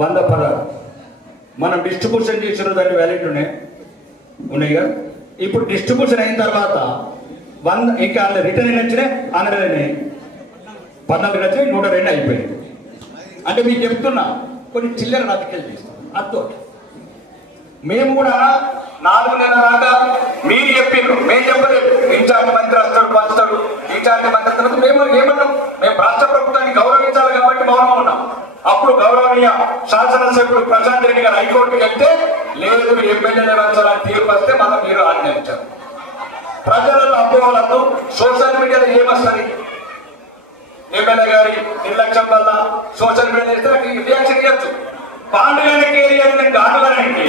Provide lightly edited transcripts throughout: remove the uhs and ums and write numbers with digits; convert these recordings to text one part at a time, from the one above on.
100 పదాలు మనం డిస్ట్రిబ్యూషన్ చేసిన దాన్ని వ్యాలిడ్ ఉన్నాయి కదా. ఇప్పుడు డిస్ట్రిబ్యూషన్ అయిన తర్వాత 100 ఇంకా రిటర్న్ ఎన్ని వచ్చినాయి? 100 అయినాయి, 14 వచ్చినాయి, 102 అయిపోయింది. అంటే మీకు చెప్తున్నా కొన్ని చిల్లర రాజకీయాలు చేస్తాం. అర్థం మేము కూడా 4 నెలల దాకా మీరు చెప్పిండ్రు, మేము చెప్పలేదు. ఇన్ఛార్జ్ మంత్రి వస్తాడు పంచుతాడు, ఇన్ఛార్జ్ మంత్రి తర్వాత మేము ఏమన్నాం? మేము రాష్ట్ర ప్రభుత్వాన్ని గౌరవించాలి కాబట్టి మౌనం ఉన్నాం. అప్పుడు గౌరవనీయ శాసనసభ్యుడు ప్రశాంత్ రెడ్డి గారు హైకోర్టుకి వెళ్తే లేదు ఎమ్మెల్యేలు వంచాలని తీర్పు వస్తే మనం మీరు ఆజ్ఞానించారు. ప్రజలలో అపోహలతో సోషల్ మీడియాలో ఏమొస్తుంది? ఎమ్మెల్యే గారి నిర్లక్ష్యం వల్ల సోషల్ మీడియా చేస్తే రియాక్షన్ ఇవ్వచ్చు. పాండుగానికి నేను గాండుగానికి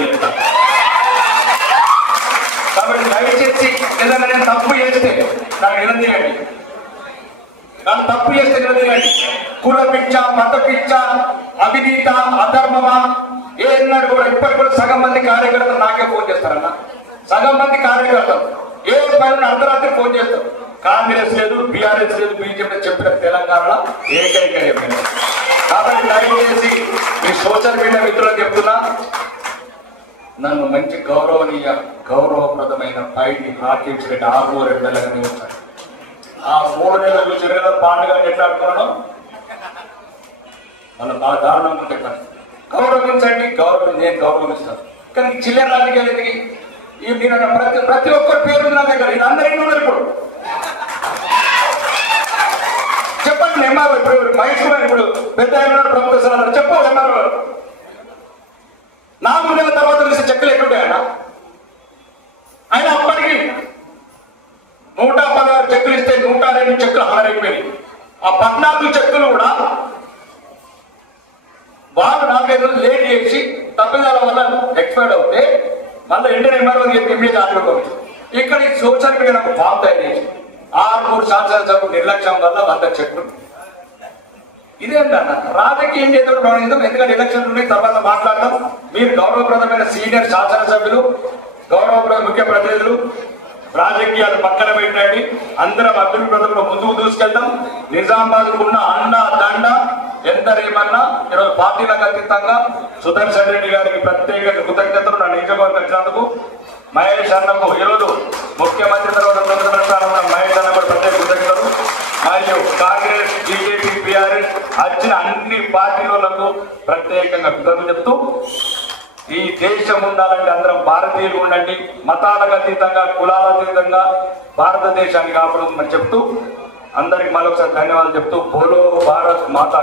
కాబట్టి దయచేసి ఏదైనా నేను తప్పు చేస్తే నాకు నిలదీయండి. నన్ను తప్పు చేస్తే నిలదీయండి. కుల పిచ్చ, మత పిచ్చ, అవినీత, అధర్మమా ఏదన్నాడు కూడా ఇప్పటికి కూడా సగం మంది కార్యకర్తలు నాకే ఫోన్ చేస్తారన్న. సగం మంది కార్యకర్తలు ఏ పైన అర్ధరాత్రి ఫోన్ చేస్తారు. కాంగ్రెస్ లేదు, బీఆర్ఎస్ లేదు, బీజేపీ చెప్పిన తెలంగాణలో ఏకైక ఎమ్మెల్యే. కాబట్టి దయచేసి మీ సోషల్ మీడియా మిత్రులకు చెప్తున్నా, నన్ను మంచి గౌరవప్రదమైన పైకి రాకించినట్టు 6 నెలలుగానే ఉంటాయి. ఆ 3 నెలలు చిరగల పాండుగా ఎట్లాడుతున్నాడో మన బాగా దారుణంగా ఉంటే పని. గౌరవించండి, నేను గౌరవిస్తాను. కానీ చిల్లర రాజకీయాలు ఎందుకు? ప్రతి ఒక్కరి పేరు నా దగ్గర ఇది అందరికీ ఉన్నారు. ఇప్పుడు చెప్పండి ఎంఆర్ఓ, ఇప్పుడు మహేష్ కుమార్ ఇప్పుడు పెద్ద ప్రొఫెసర్ అన్నారు, చెప్పు ఎంఆర్ఓ 4 నెలల తర్వాత చూసే చెక్కులు ఎట్లుంటాయన్న? ఆయన అప్పటికి 116 చెక్కులు ఇస్తే 102 చెక్కులు హారైపోయినాయి. ఆ 14 చెక్కులు కూడా వాళ్ళు 4-5 రోజులు లేట్ చేసి తప్పిదాల వల్ల ఎక్స్పైర్డ్ అవుతే మళ్ళీ వెంటనే ఎంఆర్ఓ ఇమీడియట్ ఆడుకోవచ్చు. ఇక్కడ ఈ సోషల్ మీడియా నాకు ఫామ్ తయారు చేసి 6 సంవత్సరాల నిర్లక్ష్యం వల్ల 100 చెక్కులు. ఇదేంటన్న రాజకీయం చేద్దాం. ఎందుకంటే ఎలక్షన్లు ఉన్నాయి, తర్వాత మాట్లాడదాం. మీరు గౌరవప్రదమైన సీనియర్ శాసనసభ్యులు, గౌరవప్రద ముఖ్య ప్రతినిధులు, రాజకీయాలు పక్కన పెట్టండి. అందరం అభివృద్ధి పథకంలో ముందుకు దూసుకెళ్తాం. నిజామాబాద్ ఉన్న అండ దండ ఎందరేమన్నా ఈరోజు పార్టీలకు అతీతంగా సుదర్శన్ రెడ్డి గారికి ప్రత్యేక కృతజ్ఞతలు. నా నిజామాబాద్ వచ్చినందుకు మహేష్ అన్నకు ఈరోజు ముఖ్యమంత్రి తర్వాత మహేష్ అన్న కూడా ప్రత్యేక కృతజ్ఞతలు. మరియు కాంగ్రెస్, బీజేపీ, బీఆర్ఎస్ వచ్చిన అన్ని పార్టీలకు ప్రత్యేకంగా కృతజ్ఞతలు చెప్తూ, ఈ దేశం ఉండాలంటే అందరం భారతీయులు ఉండండి. మతాలకు అతీతంగా, కులాలకు అతీతంగా భారతదేశాన్ని కాపాడమని చెప్తూ అందరికి మరొకసారి ధన్యవాదాలు చెప్తూ బోలో భారత్ మాతా.